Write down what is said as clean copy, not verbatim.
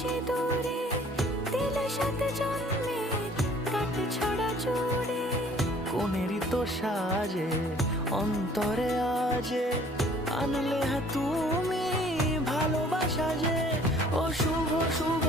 সিঁদুরে দিলে সাথে জন্মের কাট ছড়া জুড়ে। কোনেরই তো সাজে অন্তরে আজে আনলে তুমি ভালোবাসা যে। ও শুভ শুভ